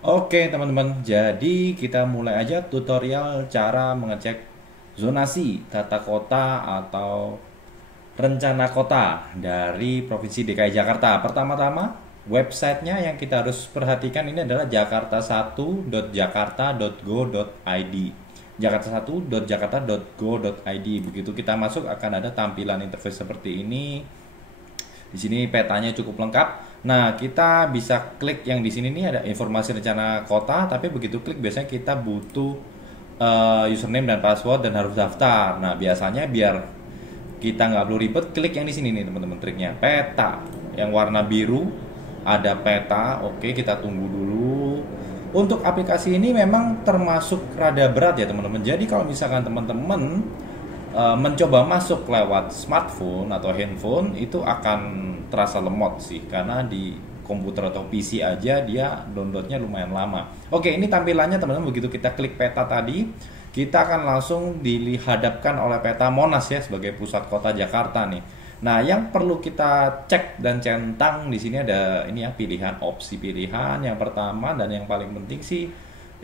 Oke teman-teman, jadi kita mulai aja tutorial cara mengecek zonasi tata kota atau rencana kota dari Provinsi DKI Jakarta. Pertama-tama, websitenya yang kita harus perhatikan ini adalah jakarta1.jakarta.go.id. jakarta1.jakarta.go.id. Begitu kita masuk akan ada tampilan interface seperti ini. Di sini petanya cukup lengkap. Nah, kita bisa klik yang di sini nih ada informasi rencana kota, tapi begitu klik biasanya kita butuh username dan password dan harus daftar. Nah, biasanya biar kita nggak perlu ribet, klik yang di sini nih teman-teman triknya. Peta yang warna biru ada peta. Oke, kita tunggu dulu. Untuk aplikasi ini memang termasuk rada berat ya teman-teman. Jadi kalau misalkan teman-teman mencoba masuk lewat smartphone atau handphone itu akan terasa lemot sih karena di komputer atau PC aja dia downloadnya lumayan lama. Oke, ini tampilannya teman-teman begitu kita klik peta tadi, kita akan langsung dihadapkan oleh peta Monas ya sebagai pusat kota Jakarta nih. Nah, yang perlu kita cek dan centang di sini ada ini ya pilihan opsi pilihan yang pertama dan yang paling penting sih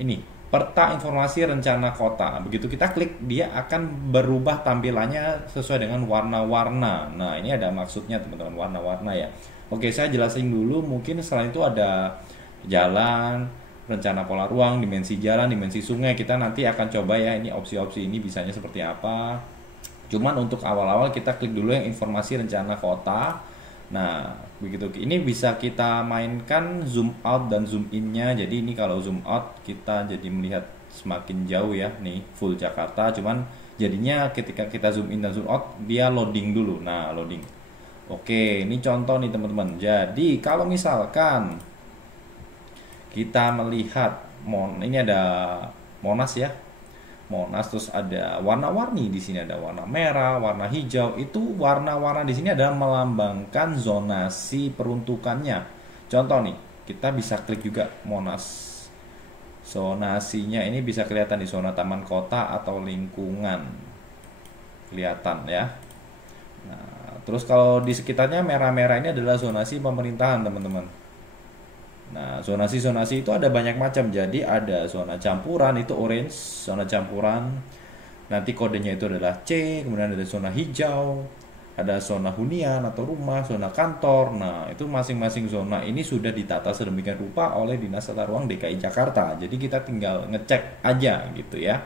ini peta informasi rencana kota. Begitu kita klik, dia akan berubah tampilannya sesuai dengan warna-warna. Nah, ini ada maksudnya teman-teman, warna-warna ya. Oke, saya jelasin dulu. Mungkin selain itu ada jalan, rencana pola ruang, dimensi jalan, dimensi sungai. Kita nanti akan coba ya, ini opsi-opsi ini bisanya seperti apa. Cuman untuk awal-awal kita klik dulu yang informasi rencana kota. Nah, begitu ini bisa kita mainkan zoom out dan zoom in-nya. Jadi ini kalau zoom out kita jadi melihat semakin jauh ya, nih full Jakarta. Cuman jadinya ketika kita zoom in dan zoom out dia loading dulu. Nah, loading. Oke, ini contoh nih teman-teman. Jadi kalau misalkan kita melihat ini ada Monas ya, Monas terus ada warna-warni di sini ada warna merah, warna hijau. Itu warna-warna di sini adalah melambangkan zonasi peruntukannya. Contoh nih, kita bisa klik juga Monas. Zonasinya ini bisa kelihatan di zona taman kota atau lingkungan. Kelihatan ya. Nah, terus kalau di sekitarnya merah-merah ini adalah zonasi pemerintahan, teman-teman. Nah, zonasi-zonasi itu ada banyak macam. Jadi ada zona campuran itu orange, zona campuran. Nanti kodenya itu adalah C, kemudian ada zona hijau, ada zona hunian atau rumah, zona kantor. Nah, itu masing-masing zona ini sudah ditata sedemikian rupa oleh Dinas Tata Ruang DKI Jakarta. Jadi kita tinggal ngecek aja gitu ya.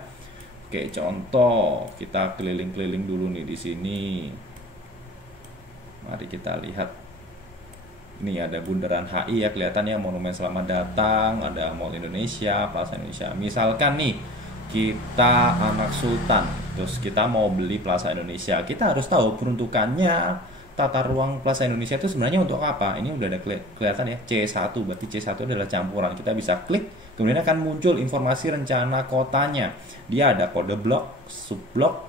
Oke, contoh kita keliling-keliling dulu nih di sini. Mari kita lihat. Ini ada Bundaran HI ya kelihatannya Monumen Selamat Datang, ada Mall Indonesia, Plaza Indonesia. Misalkan nih kita anak sultan, terus kita mau beli Plaza Indonesia, kita harus tahu peruntukannya tata ruang Plaza Indonesia itu sebenarnya untuk apa. Ini udah ada kelihatan ya C1, berarti C1 adalah campuran. Kita bisa klik, kemudian akan muncul informasi rencana kotanya. Dia ada kode blok,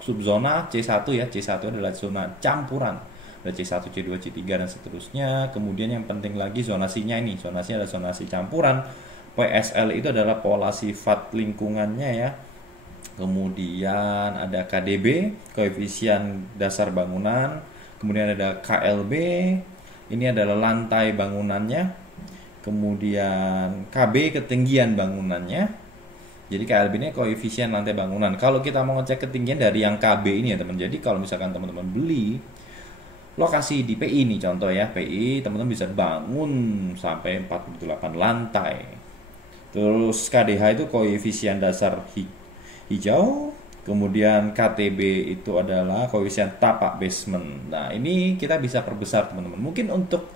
subzona C1 ya. C1 adalah zona campuran, ada C1, C2, C3 dan seterusnya. Kemudian yang penting lagi zonasinya ini. Zonasinya adalah zonasi campuran. PSL itu adalah pola sifat lingkungannya ya. Kemudian ada KDB, koefisien dasar bangunan. Kemudian ada KLB, ini adalah lantai bangunannya. Kemudian KB, ketinggian bangunannya. Jadi KLB ini koefisien lantai bangunan. Kalau kita mau ngecek ketinggian dari yang KB ini ya teman. Jadi kalau misalkan teman-teman beli lokasi di PI nih contoh ya, PI teman-teman bisa bangun sampai 48 lantai. Terus KDH itu koefisien dasar hijau, kemudian KTB itu adalah koefisien tapak basement. Nah, ini kita bisa perbesar teman-teman. Mungkin untuk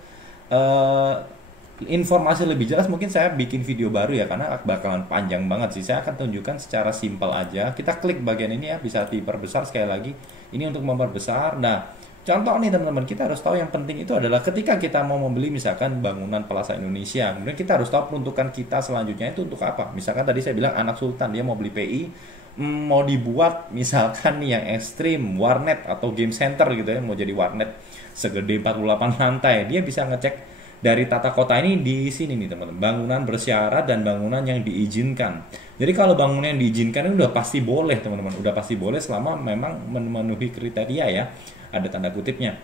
eh, informasi lebih jelas mungkin saya bikin video baru ya karena bakalan panjang banget sih. Saya akan tunjukkan secara simpel aja. Kita klik bagian ini ya, bisa diperbesar sekali lagi. Ini untuk memperbesar. Nah, contoh nih teman-teman, kita harus tahu yang penting itu adalah ketika kita mau membeli misalkan bangunan Plaza Indonesia, kemudian kita harus tahu peruntukan kita selanjutnya itu untuk apa. Misalkan tadi saya bilang anak sultan, dia mau beli PI, mau dibuat misalkan nih yang ekstrim, warnet atau game center gitu ya, mau jadi warnet segede 48 lantai, dia bisa ngecek dari tata kota ini di sini nih teman-teman, bangunan bersyarat dan bangunan yang diizinkan. Jadi kalau bangunan yang diizinkan itu udah pasti boleh teman-teman, udah pasti boleh selama memang memenuhi kriteria ya. Ada tanda kutipnya,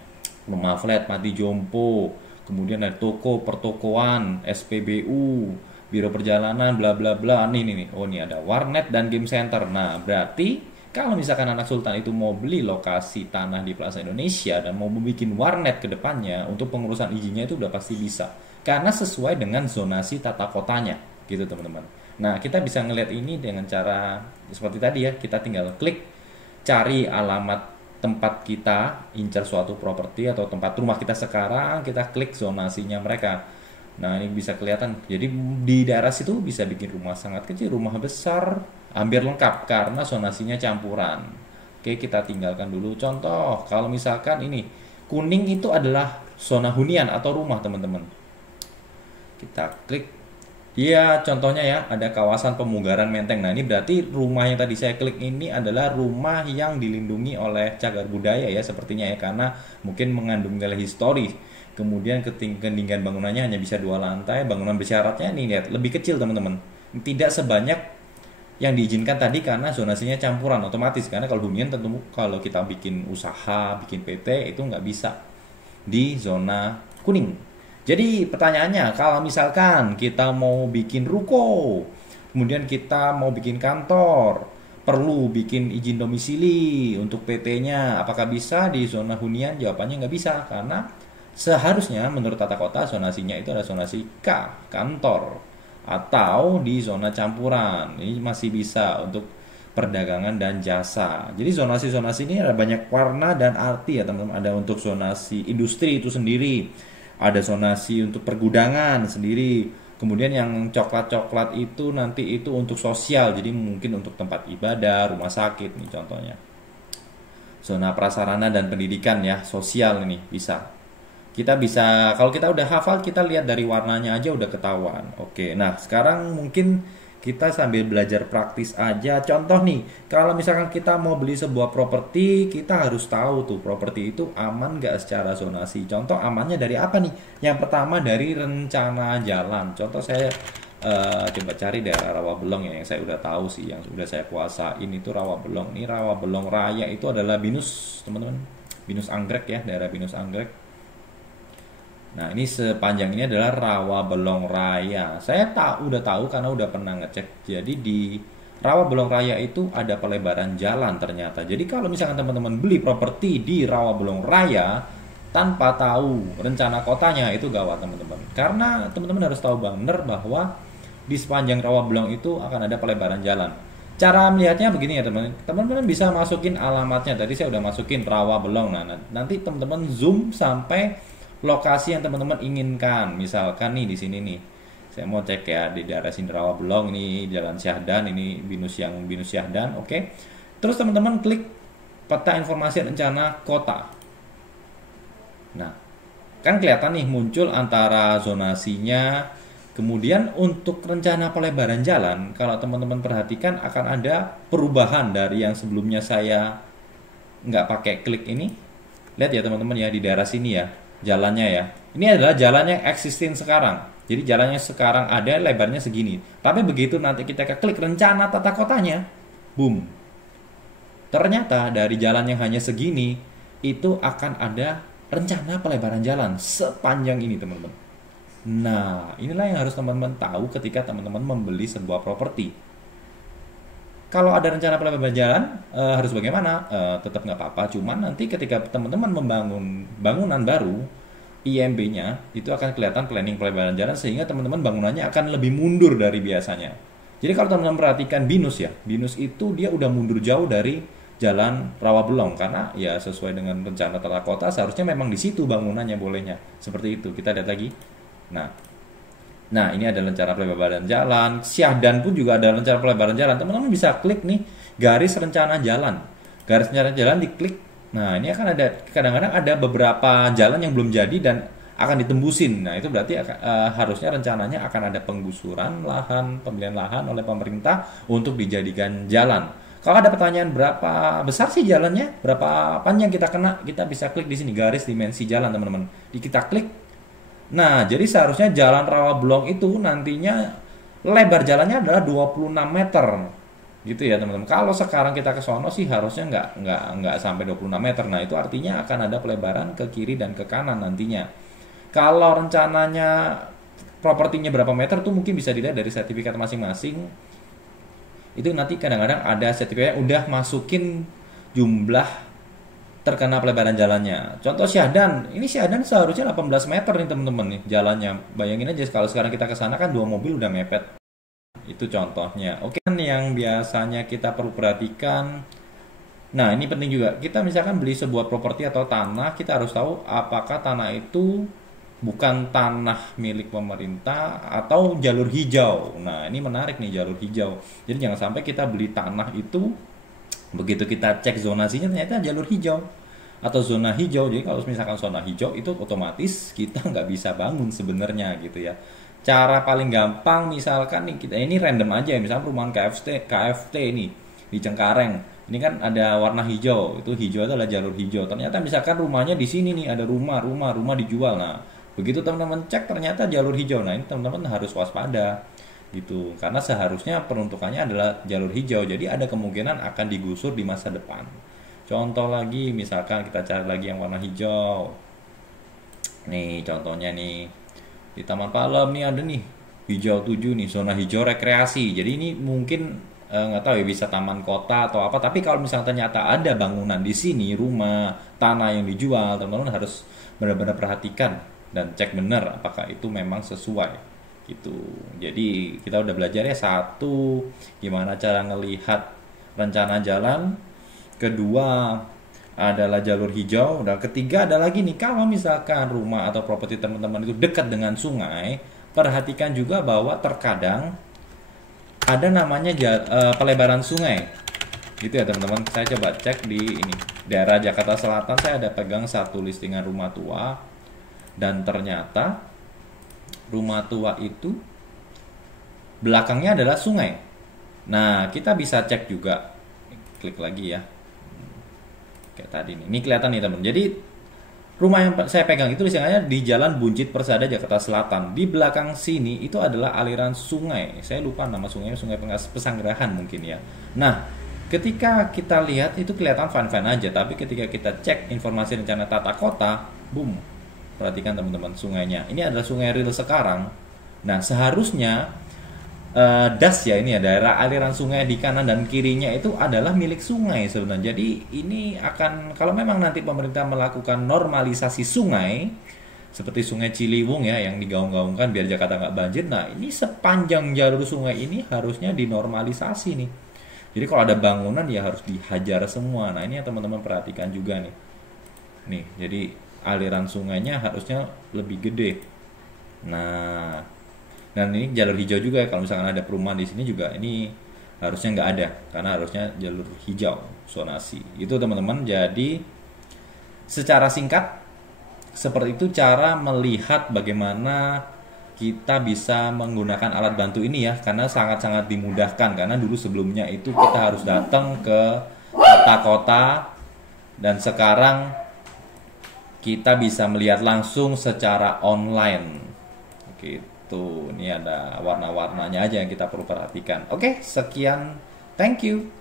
rumah flat, mati jompo, kemudian ada toko pertokoan, SPBU, biro perjalanan, bla bla bla. Nih. Oh, ini ada warnet dan game center. Nah, berarti kalau misalkan anak sultan itu mau beli lokasi tanah di Plaza Indonesia dan mau bikin warnet ke depannya, untuk pengurusan izinnya itu udah pasti bisa. Karena sesuai dengan zonasi tata kotanya, gitu teman-teman. Nah, kita bisa ngeliat ini dengan cara seperti tadi ya, kita tinggal klik, cari alamat tempat kita, incar suatu properti atau tempat rumah kita sekarang, kita klik zonasinya mereka. Nah, ini bisa kelihatan. Jadi di daerah situ bisa bikin rumah sangat kecil, rumah besar, hampir lengkap karena zonasinya campuran. Oke, kita tinggalkan dulu. Contoh, kalau misalkan ini kuning itu adalah zona hunian atau rumah, teman-teman. Kita klik. Iya, contohnya ya, ada kawasan pemugaran Menteng. Nah, ini berarti rumah yang tadi saya klik ini adalah rumah yang dilindungi oleh cagar budaya ya, sepertinya ya, karena mungkin mengandung nilai historis. Kemudian ketinggian bangunannya hanya bisa 2 lantai, bangunan bersyaratnya nih lihat lebih kecil teman-teman. Tidak sebanyak yang diizinkan tadi karena zonasinya campuran otomatis. Karena kalau hunian tentu kalau kita bikin usaha, bikin PT itu nggak bisa di zona kuning. Jadi pertanyaannya, kalau misalkan kita mau bikin ruko, kemudian kita mau bikin kantor, perlu bikin izin domisili untuk PT-nya, apakah bisa di zona hunian? Jawabannya nggak bisa, karena seharusnya menurut tata kota zonasinya itu adalah zonasi K, kantor, atau di zona campuran. Ini masih bisa untuk perdagangan dan jasa. Jadi zonasi-zonasi ini ada banyak warna dan arti ya teman-teman. Ada untuk zonasi industri itu sendiri, ada zonasi untuk pergudangan sendiri. Kemudian yang coklat-coklat itu nanti itu untuk sosial, jadi mungkin untuk tempat ibadah, rumah sakit nih contohnya. Zona prasarana dan pendidikan ya, sosial ini bisa. Kita bisa, kalau kita udah hafal, kita lihat dari warnanya aja udah ketahuan. Oke, nah sekarang mungkin kita sambil belajar praktis aja. Contoh nih, kalau misalkan kita mau beli sebuah properti, kita harus tahu tuh properti itu aman gak secara zonasi. Contoh amannya dari apa nih? Yang pertama dari rencana jalan. Contoh saya coba cari daerah Rawabelong ya, yang saya udah tahu sih, yang sudah saya kuasain itu Rawabelong. Ini Rawabelong Raya itu adalah Binus, teman-teman. Binus Anggrek ya, daerah Binus Anggrek. Nah, ini sepanjang ini adalah Rawabelong Raya. Saya udah tahu karena udah pernah ngecek. Jadi di Rawabelong Raya itu ada pelebaran jalan ternyata. Jadi kalau misalkan teman-teman beli properti di Rawabelong Raya tanpa tahu rencana kotanya itu gawat teman-teman. Karena teman-teman harus tahu benar bahwa di sepanjang Rawabelong itu akan ada pelebaran jalan. Cara melihatnya begini ya teman-teman. Teman-teman bisa masukin alamatnya. Tadi saya udah masukin Rawabelong. Nah, nanti teman-teman zoom sampai lokasi yang teman-teman inginkan. Misalkan nih di sini nih, saya mau cek ya di daerah sini Rawabelong, ini Jalan Syahdan, ini Binus Syahdan, oke. Terus teman-teman klik peta informasi rencana kota. Nah, kan kelihatan nih muncul antara zonasinya. Kemudian untuk rencana pelebaran jalan, kalau teman-teman perhatikan akan ada perubahan dari yang sebelumnya saya nggak pakai klik ini. Lihat ya teman-teman ya di daerah sini ya, jalannya ya. Ini adalah jalan yang existing sekarang. Jadi jalannya sekarang ada lebarnya segini. Tapi begitu nanti kita klik rencana tata kotanya, boom. Ternyata dari jalan yang hanya segini itu akan ada rencana pelebaran jalan sepanjang ini, teman-teman. Nah, inilah yang harus teman-teman tahu ketika teman-teman membeli sebuah properti. Kalau ada rencana pelebaran jalan, harus bagaimana? Tetap nggak apa-apa. Cuman nanti ketika teman-teman membangun bangunan baru, IMB-nya itu akan kelihatan planning pelebaran jalan sehingga teman-teman bangunannya akan lebih mundur dari biasanya. Jadi kalau teman-teman perhatikan Binus ya, Binus itu dia udah mundur jauh dari jalan Rawabelong karena ya sesuai dengan rencana tata kota seharusnya memang di situ bangunannya bolehnya. Seperti itu. Kita lihat lagi. Nah, ini ada rencana pelebaran jalan. Syahdan pun juga ada rencana pelebaran jalan. Teman-teman bisa klik nih garis rencana jalan. Garis rencana jalan diklik. Nah, ini akan ada kadang-kadang ada beberapa jalan yang belum jadi dan akan ditembusin. Nah, itu berarti harusnya rencananya akan ada penggusuran lahan, pembelian lahan oleh pemerintah untuk dijadikan jalan. Kalau ada pertanyaan berapa besar sih jalannya, berapa panjang kita kena, kita bisa klik di sini garis dimensi jalan, teman-teman. Kita klik. Nah, jadi seharusnya jalan Rawabelong itu nantinya lebar jalannya adalah 26 meter. Gitu ya, teman-teman. Kalau sekarang kita ke sono sih harusnya nggak sampai 26 meter. Nah, itu artinya akan ada pelebaran ke kiri dan ke kanan nantinya. Kalau rencananya propertinya berapa meter tuh mungkin bisa dilihat dari sertifikat masing-masing. Itu nanti kadang-kadang ada sertifikat udah masukin jumlah terkena pelebaran jalannya. Contoh Syahdan, ini Syahdan seharusnya 18 meter nih teman-teman nih jalannya. Bayangin aja kalau sekarang kita ke sana kan 2 mobil udah mepet. Itu contohnya. Oke, kan yang biasanya kita perlu perhatikan. Nah, ini penting juga. Kita misalkan beli sebuah properti atau tanah, kita harus tahu apakah tanah itu bukan tanah milik pemerintah atau jalur hijau. Nah, ini menarik nih jalur hijau. Jadi jangan sampai kita beli tanah itu begitu kita cek zonasinya ternyata jalur hijau atau zona hijau. Jadi kalau misalkan zona hijau itu otomatis kita nggak bisa bangun sebenarnya gitu ya. Cara paling gampang misalkan nih kita ini random aja, misalkan perumahan KFT ini di Cengkareng. Ini kan ada warna hijau, itu hijau adalah jalur hijau. Ternyata misalkan rumahnya di sini nih ada rumah dijual. Nah, begitu teman-teman cek ternyata jalur hijau. Nah, ini teman-teman harus waspada gitu. Karena seharusnya peruntukannya adalah jalur hijau. Jadi ada kemungkinan akan digusur di masa depan. Contoh lagi misalkan kita cari lagi yang warna hijau. Nih contohnya nih di Taman Palem nih ada nih hijau 7 nih, zona hijau rekreasi. Jadi ini mungkin nggak tahu ya bisa taman kota atau apa, tapi kalau misalnya ternyata ada bangunan di sini, rumah, tanah yang dijual, teman-teman harus benar-benar perhatikan dan cek benar apakah itu memang sesuai gitu. Jadi kita udah belajar ya, satu gimana cara ngelihat rencana jalan, kedua adalah jalur hijau, dan ketiga ada lagi nih kalau misalkan rumah atau properti teman-teman itu dekat dengan sungai, perhatikan juga bahwa terkadang ada namanya pelebaran sungai gitu ya teman-teman. Saya coba cek di ini daerah Jakarta Selatan, saya ada pegang satu listingan rumah tua dan ternyata rumah tua itu belakangnya adalah sungai. Nah, kita bisa cek juga, klik lagi ya kayak tadi nih, ini kelihatan nih teman. Jadi rumah yang saya pegang itu listingannya di Jalan Buncit Persada Jakarta Selatan. Di belakang sini itu adalah aliran sungai. Saya lupa nama sungainya, Sungai Pesanggerahan mungkin ya. Nah, ketika kita lihat itu kelihatan fine-fine aja, tapi ketika kita cek informasi rencana tata kota, boom. Perhatikan teman-teman sungainya. Ini adalah sungai real sekarang. Nah, seharusnya das ya ini ya, daerah aliran sungai di kanan dan kirinya itu adalah milik sungai sebenarnya. Jadi ini akan, kalau memang nanti pemerintah melakukan normalisasi sungai seperti Sungai Ciliwung ya yang digaung-gaungkan biar Jakarta nggak banjir. Nah, ini sepanjang jalur sungai ini harusnya dinormalisasi nih. Jadi kalau ada bangunan ya harus dihajar semua. Nah, ini yang teman-teman perhatikan juga nih. Nih, jadi aliran sungainya harusnya lebih gede. Nah, dan ini jalur hijau juga ya, kalau misalkan ada perumahan di sini juga ini harusnya nggak ada karena harusnya jalur hijau zonasi itu teman-teman. Jadi secara singkat seperti itu cara melihat bagaimana kita bisa menggunakan alat bantu ini ya, karena sangat-sangat dimudahkan. Karena dulu sebelumnya itu kita harus datang ke tata kota dan sekarang kita bisa melihat langsung secara online gitu. Tuh, ini ada warna-warnanya aja yang kita perlu perhatikan. Oke, sekian. Thank you.